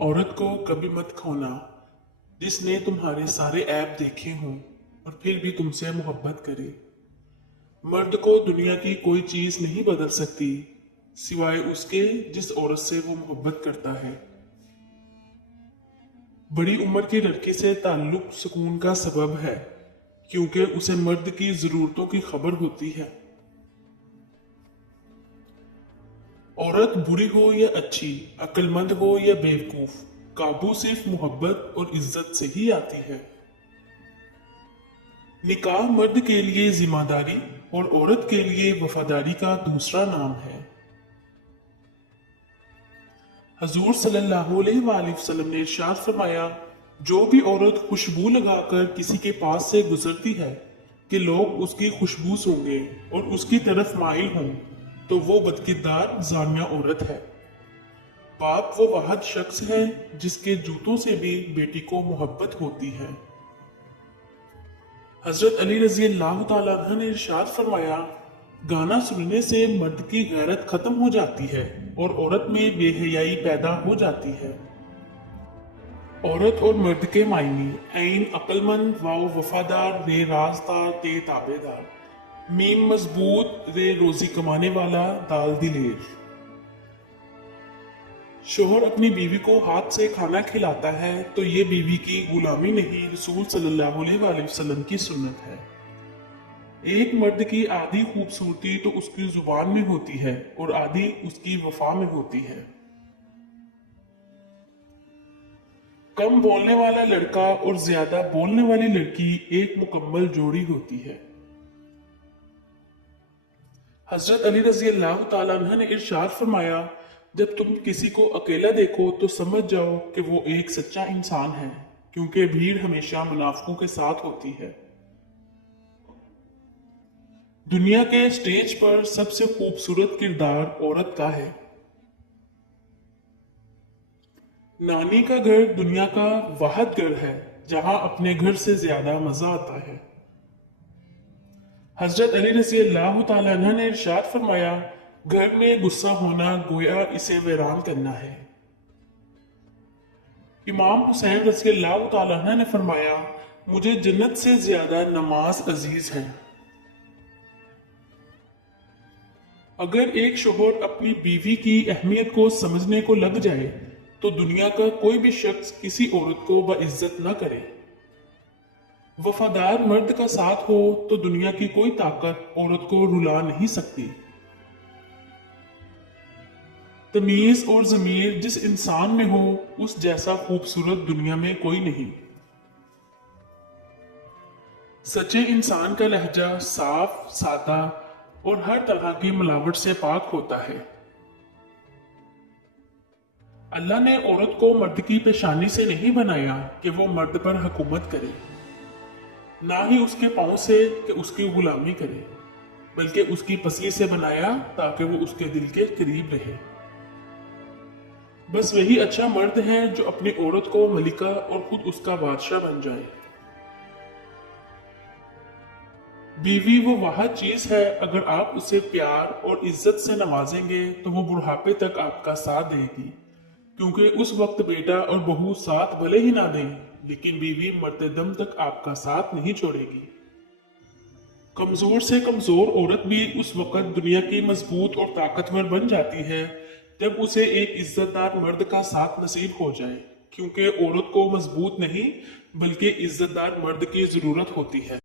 औरत को कभी मत खोना जिसने तुम्हारे सारे ऐब देखे हों और फिर भी तुमसे मोहब्बत करे। मर्द को दुनिया की कोई चीज नहीं बदल सकती सिवाय उसके जिस औरत से वो मोहब्बत करता है। बड़ी उम्र की लड़की से ताल्लुक सुकून का सबब है क्योंकि उसे मर्द की जरूरतों की खबर होती है। औरत बुरी हो या अच्छी, अक्लमंद हो या बेवकूफ, काबू सिर्फ मोहब्बत और इज्जत से ही आती है। निकाह मर्द के लिए जिम्मेदारी और औरत के लिए वफादारी का दूसरा नाम है। हजूर सल्लल्लाहु अलैहि वसल्लम ने इरशाद फरमाया, जो भी औरत खुशबू लगाकर किसी के पास से गुजरती है कि लोग उसकी खुशबू सूंघे और उसकी तरफ माइल हों, तो वो बदकिरदार जानिया औरत है। बाप वो वाहद शख्स है जिसके जूतों से भी बेटी को मोहब्बत होती है। हजरत अली रजी अल्लाह तआला अन्हु ने इरशाद फरमाया, गाना सुनने से मर्द की गैरत खत्म हो जाती है और औरत में बेहयाई पैदा हो जाती है। औरत और मर्द के मायने ऐन अक्लमंद, वाव वफादार, रे राजदार, ते ताबेदार, मीम मजबूत, रे रोजी कमाने वाला, दाल दिलेर। शोहर अपनी बीवी को हाथ से खाना खिलाता है तो ये बीवी की गुलामी नहीं, रसूल सल्लल्लाहु अलैहि वसल्लम की सुन्नत है। एक मर्द की आधी खूबसूरती तो उसकी जुबान में होती है और आधी उसकी वफा में होती है। कम बोलने वाला लड़का और ज्यादा बोलने वाली लड़की एक मुकम्मल जोड़ी होती है। हजरत अली रजी अल्लाह तआला अन्हु ने इरशाद फरमाया, जब तुम किसी को अकेला देखो तो समझ जाओ कि वो एक सच्चा इंसान है, क्योंकि भीड़ हमेशा मुनाफिकों के साथ होती है। दुनिया के स्टेज पर सबसे खूबसूरत किरदार औरत का है। नानी का घर दुनिया का वाहिद घर है जहां अपने घर से ज्यादा मजा आता है। हजरत अली रज़ी अल्लाह तआला अन्हु ने इरशाद फरमाया, घर में गुस्सा होना गोया इसे वीरान करना है। इमाम हुसैन रज़ी अल्लाह तआला अन्हु ने फरमाया, मुझे जन्नत से ज्यादा नमाज अजीज है। अगर एक शोहर अपनी बीवी की अहमियत को समझने को लग जाए तो दुनिया का कोई भी शख्स किसी औरत को बाइज्जत न करे। वफादार मर्द का साथ हो तो दुनिया की कोई ताकत औरत को रुला नहीं सकती। तमीज और ज़मीर जिस इंसान में हो उस जैसा खूबसूरत दुनिया में कोई नहीं। सच्चे इंसान का लहजा साफ, सादा और हर तरह की मिलावट से पाक होता है। अल्लाह ने औरत को मर्द की पेशानी से नहीं बनाया कि वो मर्द पर हुकूमत करे, ना ही उसके पांव से कि उसकी गुलामी करे, बल्कि उसकी पसली से बनाया ताकि वो उसके दिल के करीब रहे। बस वही अच्छा मर्द है जो अपनी औरत को मलिका और खुद उसका बादशाह बन जाए। बीवी वो वाहिद चीज है, अगर आप उसे प्यार और इज्जत से नवाजेंगे तो वो बुढ़ापे तक आपका साथ देगी, क्योंकि उस वक्त बेटा और बहू साथ भले ही ना दें, लेकिन बीवी मरते दम तक आपका साथ नहीं छोड़ेगी। कमजोर से कमजोर औरत भी उस वक्त दुनिया की मजबूत और ताकतवर बन जाती है जब उसे एक इज्जतदार मर्द का साथ नसीब हो जाए, क्योंकि औरत को मजबूत नहीं बल्कि इज्जतदार मर्द की जरूरत होती है।